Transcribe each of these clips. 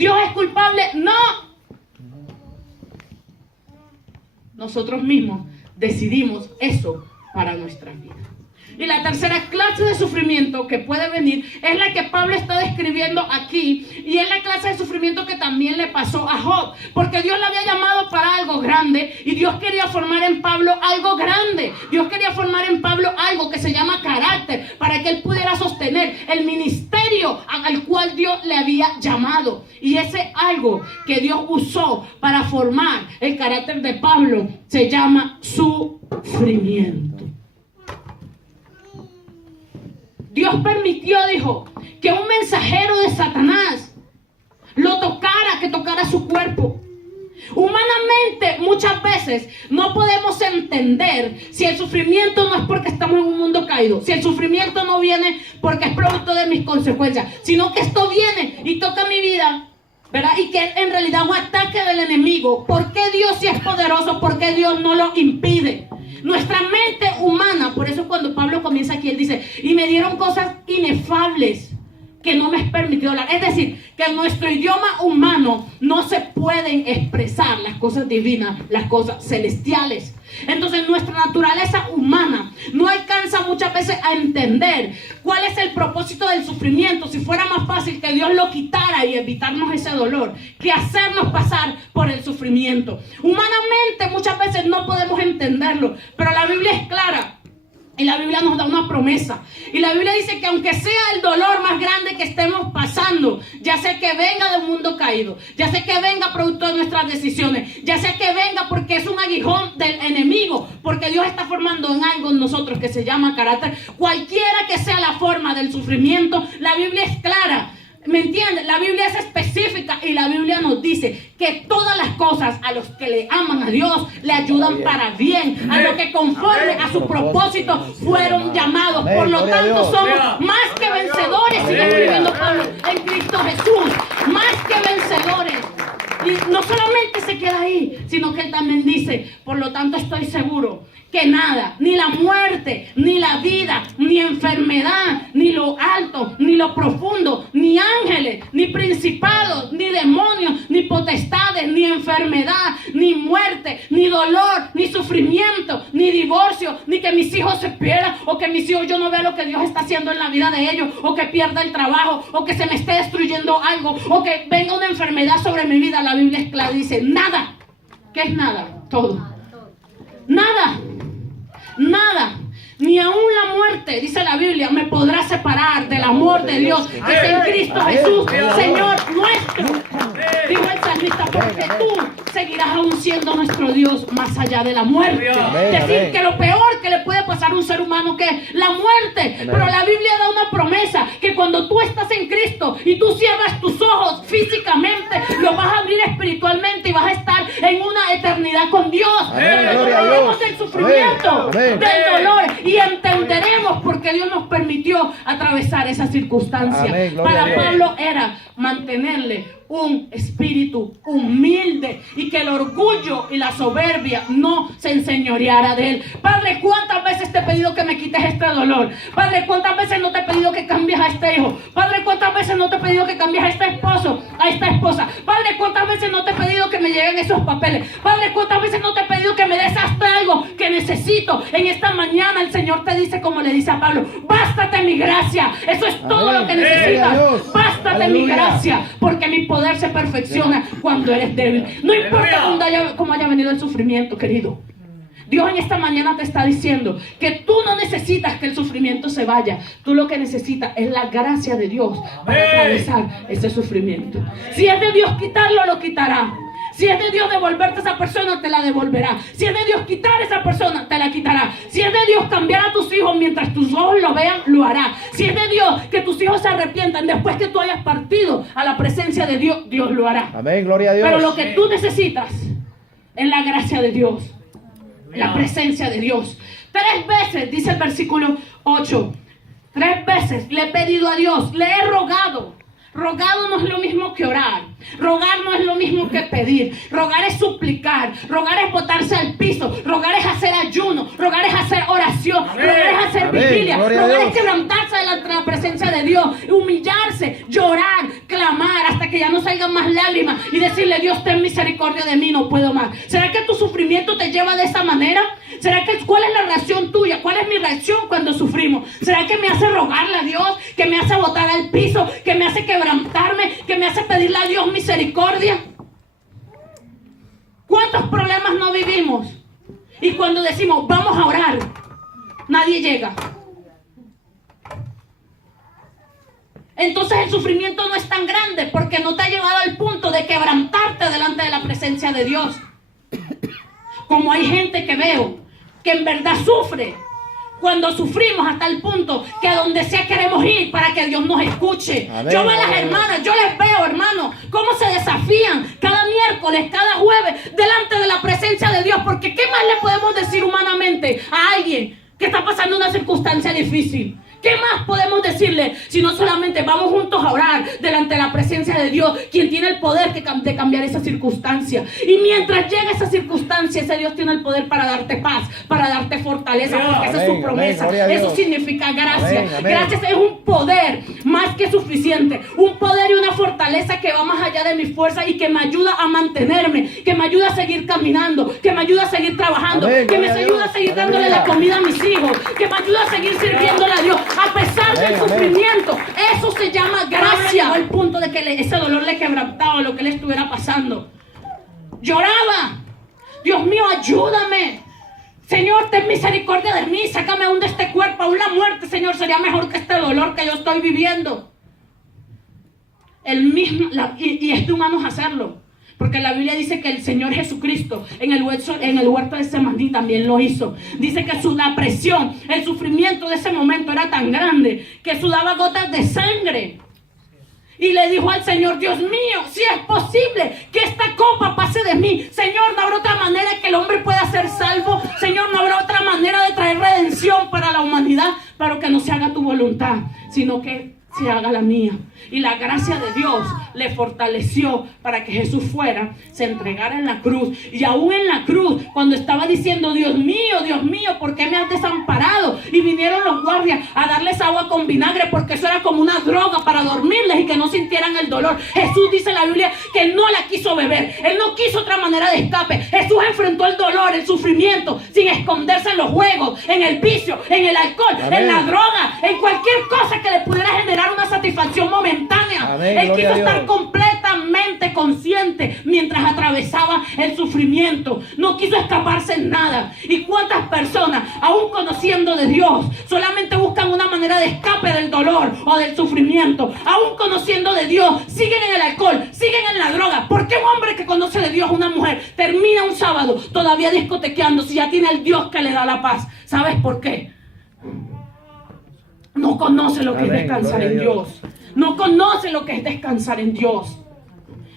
¿Dios es culpable? No. Nosotros mismos decidimos eso para nuestras vidas. Y la tercera clase de sufrimiento que puede venir es la que Pablo está describiendo aquí, y es la clase de sufrimiento que también le pasó a Job, porque Dios le había llamado para algo grande y Dios quería formar en Pablo algo grande. Dios quería formar en Pablo algo que se llama carácter, para que él pudiera sostener el ministerio al cual Dios le había llamado. Y ese algo que Dios usó para formar el carácter de Pablo se llama sufrimiento. Dios permitió, dijo, que un mensajero de Satanás lo tocara, que tocara su cuerpo. Humanamente, muchas veces no podemos entender si el sufrimiento no es porque estamos en un mundo caído, si el sufrimiento no viene porque es producto de mis consecuencias, sino que esto viene y toca mi vida, ¿verdad? Y que en realidad es un ataque del enemigo. ¿Por qué Dios sí es poderoso? ¿Por qué Dios no lo impide? Nuestra mente humana, por eso cuando Pablo comienza aquí, él dice, y me dieron cosas inefables que no me es permitido hablar. Es decir, que en nuestro idioma humano no se pueden expresar las cosas divinas, las cosas celestiales. Entonces nuestra naturaleza humana no alcanza muchas veces a entender cuál es el propósito del sufrimiento. Si fuera más fácil que Dios lo quitara y evitarnos ese dolor que hacernos pasar por el sufrimiento. Humanamente muchas veces no podemos entenderlo, pero la Biblia es clara. Y la Biblia nos da una promesa. Y la Biblia dice que aunque sea el dolor más grande que estemos pasando, ya sea que venga de un mundo caído, ya sea que venga producto de nuestras decisiones, ya sea que venga porque es un aguijón del enemigo, porque Dios está formando en algo en nosotros que se llama carácter, cualquiera que sea la forma del sufrimiento, la Biblia es clara. ¿Me entienden? La Biblia es específica y la Biblia nos dice que todas las cosas a los que le aman a Dios le ayudan para bien, a los que conforme a su propósito fueron llamados. Por lo tanto somos más que vencedores, sigue escribiendo Pablo, en Cristo Jesús, más que vencedores. Y no solamente se queda ahí, sino que él también dice, por lo tanto estoy seguro que nada, ni la muerte, ni la vida, ni enfermedad, ni lo alto, ni lo profundo, ni ángeles, ni principados, ni demonios, ni potestades, ni enfermedad, ni muerte, ni dolor, ni sufrimiento, ni divorcio, ni que mis hijos se pierdan, o que mis hijos yo no vea lo que Dios está haciendo en la vida de ellos, o que pierda el trabajo, o que se me esté destruyendo algo, o que venga una enfermedad sobre mi vida. La Biblia es clara, dice nada. ¿Qué es nada? Todo. Nada. Nada, ni aún la muerte, dice la Biblia, me podrá separar del amor de Dios que es en Cristo Jesús, Señor nuestro. Dijo el salmista, porque tú seguirás aún siendo nuestro Dios más allá de la muerte. Decir que lo peor que le puede pasar a un ser humano que es la muerte. Pero la Biblia da una promesa que cuando tú estás en Cristo y tú cierras tus ojos físicamente, lo vas a abrir espiritualmente y vas a estar en una eternidad con Dios. Donde no hablemos del sufrimiento, del dolor, y entenderemos por qué Dios nos permitió atravesar esa circunstancia. Para Pablo era mantenerle un espíritu humilde y que el orgullo y la soberbia no se enseñoreara de él. Padre, ¿cuántas veces te he pedido que me quites este dolor? Padre, ¿cuántas veces no te he pedido que cambies a este hijo? Padre, ¿cuántas veces no te he pedido que cambies a este esposo, a esta esposa? Padre, ¿cuántas veces no te he pedido que me lleguen esos papeles? Padre, ¿cuántas veces no te he pedido que me des hasta algo que necesito? En esta mañana el Señor te dice, como le dice a Pablo, bástate mi gracia. Eso es todo lo que necesitas. Bástate mi gracia, porque mi poder se perfecciona cuando eres débil. No importa cómo haya venido el sufrimiento, querido. Dios en esta mañana te está diciendo que tú no necesitas que el sufrimiento se vaya. Tú lo que necesitas es la gracia de Dios para atravesar ese sufrimiento. Si es de Dios quitarlo, lo quitará. Si es de Dios devolverte a esa persona, te la devolverá. Si es de Dios quitar a esa persona, te la quitará. Si es de Dios cambiar a tus hijos mientras tus ojos lo vean, lo hará. Si es de Dios que tus hijos se arrepientan después que tú hayas partido a la presencia de Dios, Dios lo hará. Amén, gloria a Dios. Pero lo que tú necesitas es la gracia de Dios, la presencia de Dios. 3 veces, dice el versículo 8, 3 veces le he pedido a Dios, le he rogado. Rogado no es lo mismo que orar. Rogar no es lo mismo que pedir. Rogar es suplicar. Rogar es botarse al piso. Rogar es hacer ayuno. Rogar es hacer oración. Amén. Rogar es hacer Amén. vigilia. Gloria a Rogar es Dios. quebrantarse delante de la presencia de Dios. Humillarse, llorar, clamar hasta que ya no salgan más lágrimas y decirle: Dios, ten misericordia de mí, no puedo más. ¿Será que tu sufrimiento te lleva de esa manera? ¿Será que cuál es la reacción tuya? ¿Cuál es mi reacción cuando sufrimos? ¿Será que me hace rogarle a Dios? ¿Que me hace botar al piso? ¿Que me hace quebrantarme? ¿Que me hace pedirle a Dios misericordia? ¿Cuántos problemas no vivimos? Y cuando decimos vamos a orar, nadie llega. Entonces el sufrimiento no es tan grande porque no te ha llevado al punto de quebrantarte delante de la presencia de Dios. Como hay gente que veo que en verdad sufre cuando sufrimos hasta el punto que a donde sea queremos ir para que Dios nos escuche. Amén, Yo veo a las amén. hermanas, yo les veo, hermanos, cómo se desafían cada miércoles, cada jueves delante de la presencia de Dios, porque ¿qué más le podemos decir humanamente a alguien que está pasando una circunstancia difícil? ¿Qué más podemos decirle si no solamente vamos juntos a orar delante de la presencia de Dios, quien tiene el poder de cambiar esa circunstancia? Y mientras llega esa circunstancia, ese Dios tiene el poder para darte paz, para darte fortaleza, porque esa es su Amén, promesa. amén, gloria a Eso Dios. significa gracia. Amén, amén. Gracias es un poder más que suficiente, un poder y una fortaleza que va más allá de mi fuerza y que me ayuda a mantenerme, que me ayuda a seguir caminando, que me ayuda a seguir trabajando, Amén, que me gloria a ayuda a Dios. seguir dándole la Aleluya. comida a mis hijos, que me ayuda a seguir sirviéndole a Dios a pesar del Amén, amén. sufrimiento. Eso se llama gracia. Al punto de que ese dolor le quebrantaba lo que le estuviera pasando. Lloraba: Dios mío, ayúdame. Señor, ten misericordia de mí. Sácame aún de este cuerpo. Aún la muerte, Señor, sería mejor que este dolor que yo estoy viviendo. Y es de humanos hacerlo. Porque la Biblia dice que el Señor Jesucristo en el huerto de Semaní también lo hizo. Dice que la presión, el sufrimiento de ese momento era tan grande que sudaba gotas de sangre. Y le dijo al Señor: Dios mío, si es posible que esta copa pase de mí. Señor, ¿no habrá otra manera que el hombre pueda ser salvo? Señor, ¿no habrá otra manera de traer redención para la humanidad? Para que no se haga tu voluntad, sino que se haga la mía. Y la gracia de Dios le fortaleció para que Jesús fuera, se entregara en la cruz. Y aún en la cruz, cuando estaba diciendo: Dios mío, ¿por qué me has desamparado? Y vinieron los guardias a darles agua con vinagre, porque eso era como una droga para dormirles y que no sintieran el dolor. Jesús, dice la Biblia, que Él no la quiso beber. Él no quiso otra manera de escape. Jesús enfrentó el dolor, el sufrimiento, sin esconderse en los juegos, en el vicio, en el alcohol, Amén. en la droga, en cualquier cosa que le pudiera generar una satisfacción momentánea. Amén, Él gloria quiso a Dios. estar completamente consciente mientras atravesaba el sufrimiento. No quiso escaparse en nada. ¿Y cuántas personas, aún conociendo de Dios, solamente buscan una manera de escape del dolor o del sufrimiento? Aún conociendo de Dios, siguen en el alcohol, siguen en la droga. ¿Por qué un hombre que conoce de Dios, una mujer, termina un sábado todavía discotequeando si ya tiene al Dios que le da la paz? ¿Sabes por qué? No conoce lo que es Amén, descansar gloria a en Dios. Dios. No conoce lo que es descansar en Dios.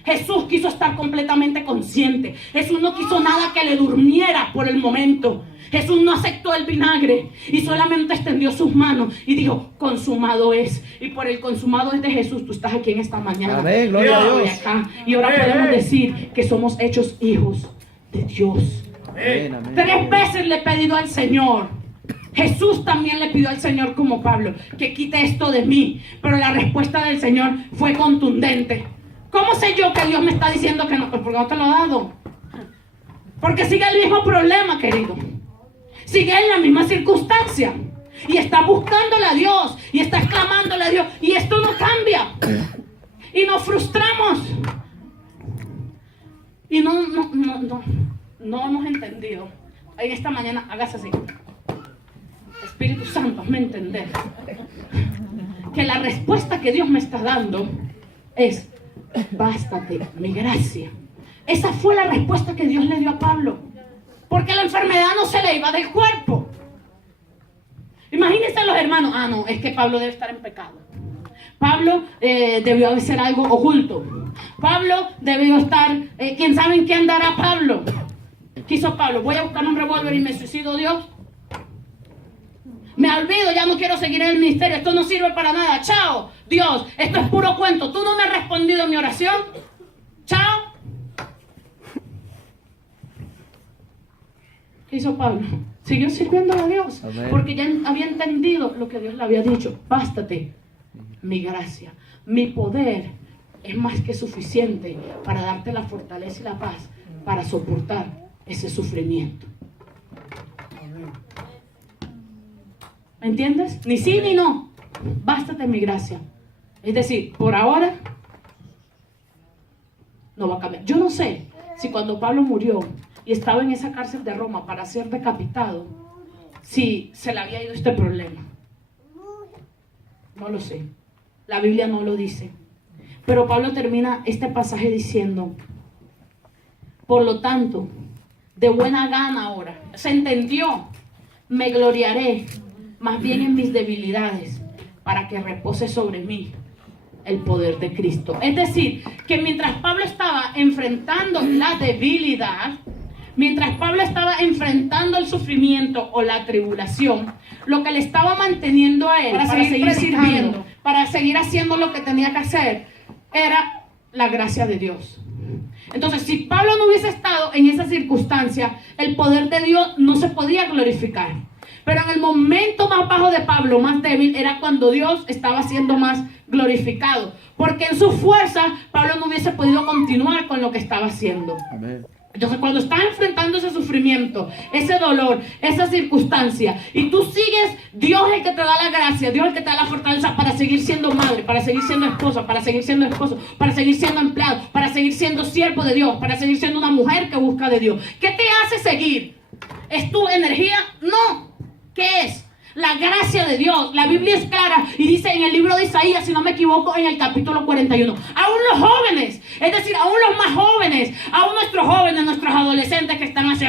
Jesús quiso estar completamente consciente. Jesús no quiso nada que le durmiera por el momento. Jesús no aceptó el vinagre y solamente extendió sus manos y dijo: consumado es. Y por el consumado es de Jesús tú estás aquí en esta mañana. Amén, gloria a Yo Dios. estoy acá. Y ahora podemos decir que somos hechos hijos de Dios. Amén, amén. 3 veces le he pedido al Señor. Jesús también le pidió al Señor, como Pablo, que quite esto de mí. Pero la respuesta del Señor fue contundente. ¿Cómo sé yo que Dios me está diciendo que no? Pues porque no te lo he dado. Porque sigue el mismo problema, querido. Sigue en la misma circunstancia. Y está buscándole a Dios. Y está clamándole a Dios. Y esto no cambia. Y nos frustramos. Y no hemos entendido. En esta mañana, hágase así. Espíritu Santo, hazme entender que la respuesta que Dios me está dando es: bástate mi gracia. Esa fue la respuesta que Dios le dio a Pablo, porque la enfermedad no se le iba del cuerpo. Imagínense los hermanos: ah, no, es que Pablo debe estar en pecado. Pablo debió hacer algo oculto. Pablo debió estar, quién sabe en qué andará Pablo. ¿Qué hizo Pablo? Voy a buscar un revólver y me suicido, Dios. Me olvido, ya no quiero seguir en el ministerio. Esto no sirve para nada. Chao, Dios, esto es puro cuento. Tú no me has respondido a mi oración. ¿Qué hizo Pablo? Siguió sirviendo a Dios. Amén. Porque ya había entendido lo que Dios le había dicho. Bástate mi gracia, mi poder es más que suficiente para darte la fortaleza y la paz para soportar ese sufrimiento. ¿Me entiendes? Ni sí ni no. Bástate mi gracia. Es decir, por ahora no va a cambiar. Yo no sé si cuando Pablo murió y estaba en esa cárcel de Roma para ser decapitado, si se le había ido este problema. No lo sé. La Biblia no lo dice. Pero Pablo termina este pasaje diciendo: por lo tanto, de buena gana ahora, se entendió, me gloriaré más bien en mis debilidades, para que repose sobre mí el poder de Cristo. Es decir, que mientras Pablo estaba enfrentando la debilidad, mientras Pablo estaba enfrentando el sufrimiento o la tribulación, lo que le estaba manteniendo a él para seguir sirviendo, para seguir haciendo lo que tenía que hacer, era la gracia de Dios. Entonces, si Pablo no hubiese estado en esa circunstancia, el poder de Dios no se podía glorificar. Pero en el momento más bajo de Pablo, más débil, era cuando Dios estaba siendo más glorificado. Porque en su fuerza, Pablo no hubiese podido continuar con lo que estaba haciendo. Amén. Entonces, cuando estás enfrentando ese sufrimiento, ese dolor, esa circunstancia, y tú sigues, Dios es el que te da la gracia, Dios es el que te da la fortaleza para seguir siendo madre, para seguir siendo esposa, para seguir siendo esposo, para seguir siendo empleado, para seguir siendo siervo de Dios, para seguir siendo una mujer que busca de Dios. ¿Qué te hace seguir? ¿Es tu energía? No. ¿Qué es? La gracia de Dios. La Biblia es clara y dice en el libro de Isaías, si no me equivoco, en el capítulo 41, aún los jóvenes, es decir, aún los más jóvenes, aún nuestros jóvenes, nuestros adolescentes que están así,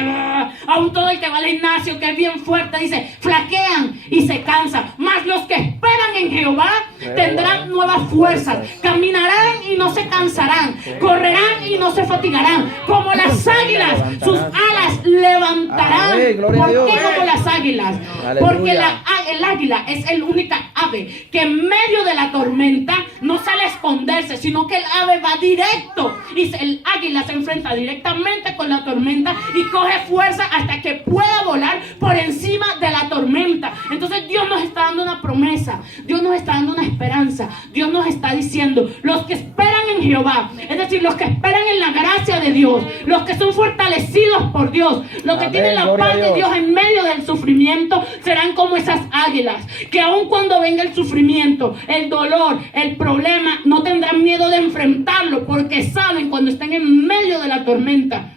aún todo el que va al gimnasio, que es bien fuerte, dice, flaquean y se cansan, mas los que esperan en Jehová tendrán nuevas fuerzas, caminarán y no se cansarán, correrán y no se fatigarán, como las águilas, sus alas levantarán. Amén, gloria a ¿Por Dios. qué como las águilas? Aleluya. Porque el águila es el única ave que en medio de la tormenta no sale a esconderse, sino que el ave va directo y el águila se enfrenta directamente con la tormenta y coge fuerza hasta que pueda volar por encima de la tormenta. Entonces Dios nos está dando una promesa, Dios nos está dando una esperanza, Dios nos está diciendo, los que esperan en Jehová, es decir, los que esperan en la gracia de Dios, los que son fortalecidos por Dios, los que Amén, tienen la gloria paz a de Dios. Dios en medio del sufrimiento, serán como esas águilas, que aun cuando venga el sufrimiento, el dolor, el problema, no tendrán miedo de enfrentarlo, porque saben cuando estén en medio de la tormenta,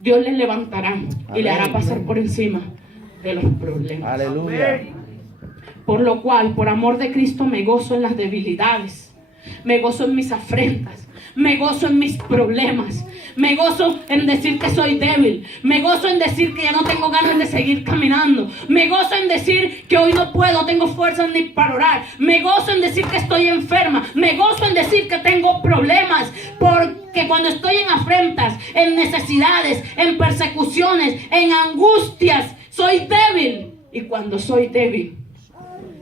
Dios les levantará y le hará pasar por encima de los problemas. Aleluya. Por lo cual, por amor de Cristo, me gozo en las debilidades, me gozo en mis afrentas, me gozo en mis problemas, me gozo en decir que soy débil, me gozo en decir que ya no tengo ganas de seguir caminando, me gozo en decir que hoy no puedo, no tengo fuerzas ni para orar, me gozo en decir que estoy enferma, me gozo en decir que tengo problemas, porque cuando estoy en afrentas, en necesidades, en persecuciones, en angustias, soy débil, y cuando soy débil,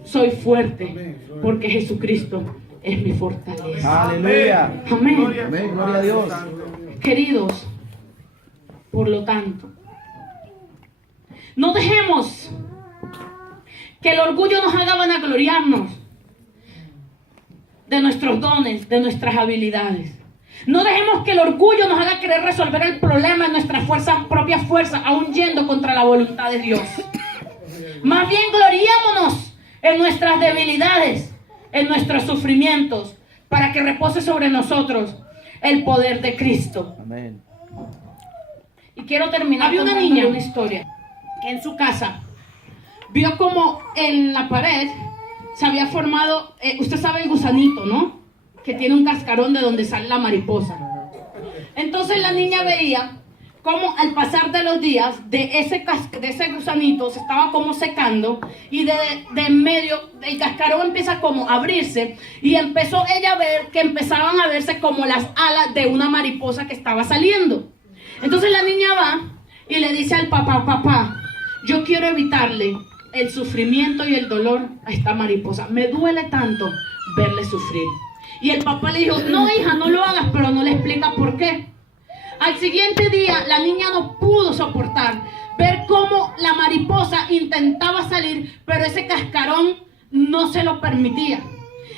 soy fuerte, porque Jesucristo es mi fortaleza. Aleluya. Amén. Amén, gloria a Dios. Queridos, por lo tanto, no dejemos que el orgullo nos haga vanagloriarnos de nuestros dones, de nuestras habilidades. No dejemos que el orgullo nos haga querer resolver el problema en nuestra propia fuerza, aún yendo contra la voluntad de Dios. Más bien gloriémonos en nuestras debilidades, en nuestros sufrimientos, para que repose sobre nosotros el poder de Cristo. Amén. Y quiero terminar. Había una niña, una historia, que en su casa vio como en la pared se había formado, usted sabe el gusanito, ¿no? Que tiene un cascarón de donde sale la mariposa. Entonces la niña veía como al pasar de los días de ese gusanito se estaba como secando y de en medio el cascarón empieza como a abrirse y empezó ella a ver que empezaban a verse como las alas de una mariposa que estaba saliendo. Entonces la niña va y le dice al papá, papá, yo quiero evitarle el sufrimiento y el dolor a esta mariposa, me duele tanto verle sufrir. Y el papá le dijo, no hija, no lo hagas, pero no le explica por qué. Al siguiente día, la niña no pudo soportar ver intentaba salir, pero ese cascarón no se lo permitía.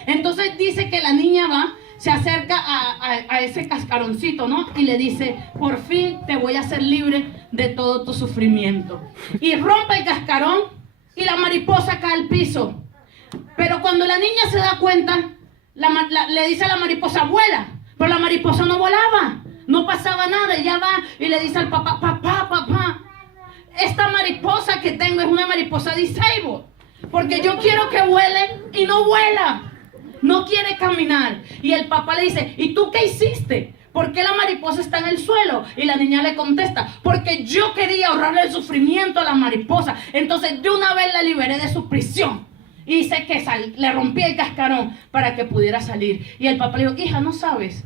Entonces dice que la niña va, se acerca a ese cascaroncito, ¿no? Y le dice, por fin te voy a hacer libre de todo tu sufrimiento. Y rompe el cascarón y la mariposa cae al piso. Pero cuando la niña se da cuenta, le dice a la mariposa, vuela. Pero la mariposa no volaba, no pasaba nada. Ella va y le dice al papá, papá, esta mariposa que tengo es una mariposa disabled, porque yo quiero que vuele y no vuela. No quiere caminar. Y el papá le dice, ¿y tú qué hiciste? ¿Por qué la mariposa está en el suelo? Y la niña le contesta, porque yo quería ahorrarle el sufrimiento a la mariposa. Entonces de una vez la liberé de su prisión. Y dice que le rompí el cascarón para que pudiera salir. Y el papá le dijo, hija, ¿no sabes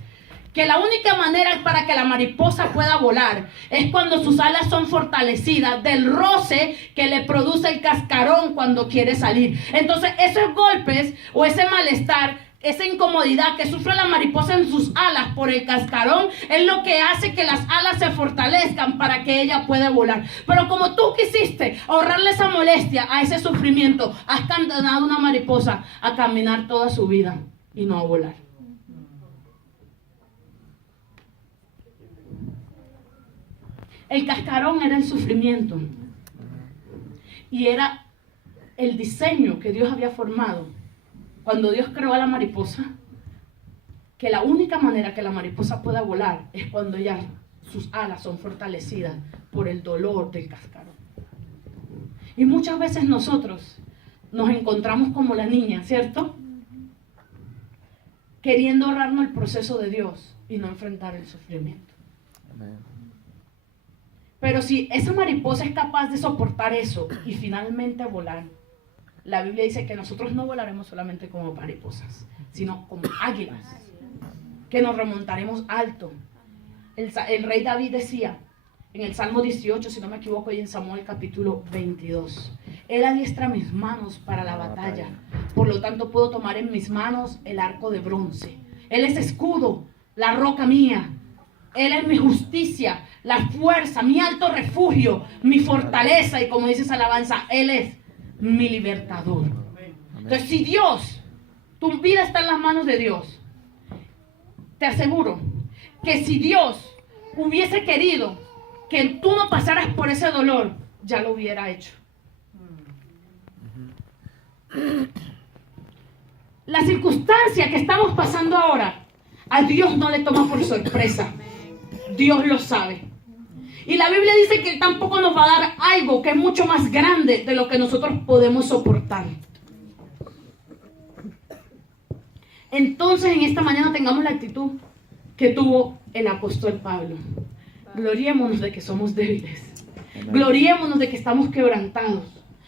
que la única manera para que la mariposa pueda volar es cuando sus alas son fortalecidas del roce que le produce el cascarón cuando quiere salir? Entonces esos golpes o ese malestar, esa incomodidad que sufre la mariposa en sus alas por el cascarón es lo que hace que las alas se fortalezcan para que ella pueda volar. Pero como tú quisiste ahorrarle esa molestia, a ese sufrimiento, has condenado a una mariposa a caminar toda su vida y no a volar. El cascarón era el sufrimiento y era el diseño que Dios había formado cuando Dios creó a la mariposa, que la única manera que la mariposa pueda volar es cuando sus alas son fortalecidas por el dolor del cascarón. Y muchas veces nosotros nos encontramos como la niña, ¿cierto? Queriendo ahorrarnos el proceso de Dios y no enfrentar el sufrimiento. Amén. Pero si esa mariposa es capaz de soportar eso y finalmente volar, la Biblia dice que nosotros no volaremos solamente como mariposas, sino como águilas, que nos remontaremos alto. El rey David decía en el Salmo 18, si no me equivoco, y en Samuel capítulo 22, Él adiestra mis manos para la batalla, por lo tanto puedo tomar en mis manos el arco de bronce. Él es escudo, la roca mía. Él es mi justicia, la fuerza, mi alto refugio, mi fortaleza. Y como dice esa alabanza, Él es mi libertador. Entonces, si Dios, tu vida está en las manos de Dios, te aseguro que si Dios hubiese querido que tú no pasaras por ese dolor, ya lo hubiera hecho. La circunstancia que estamos pasando ahora, a Dios no le toma por sorpresa. Dios lo sabe. Y la Biblia dice que Él tampoco nos va a dar algo que es mucho más grande de lo que nosotros podemos soportar. Entonces en esta mañana tengamos la actitud que tuvo el apóstol Pablo. Gloriémonos de que somos débiles. Gloriémonos de que estamos quebrantados.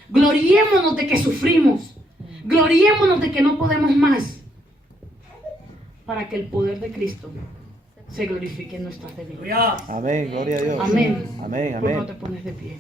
Gloriémonos de que sufrimos. Gloriémonos de que no podemos más. Para que el poder de Cristo se glorifique en nuestras debilidades. Amén, gloria a Dios. Amén. Amén, ¿Por qué amén. no te pones de pie?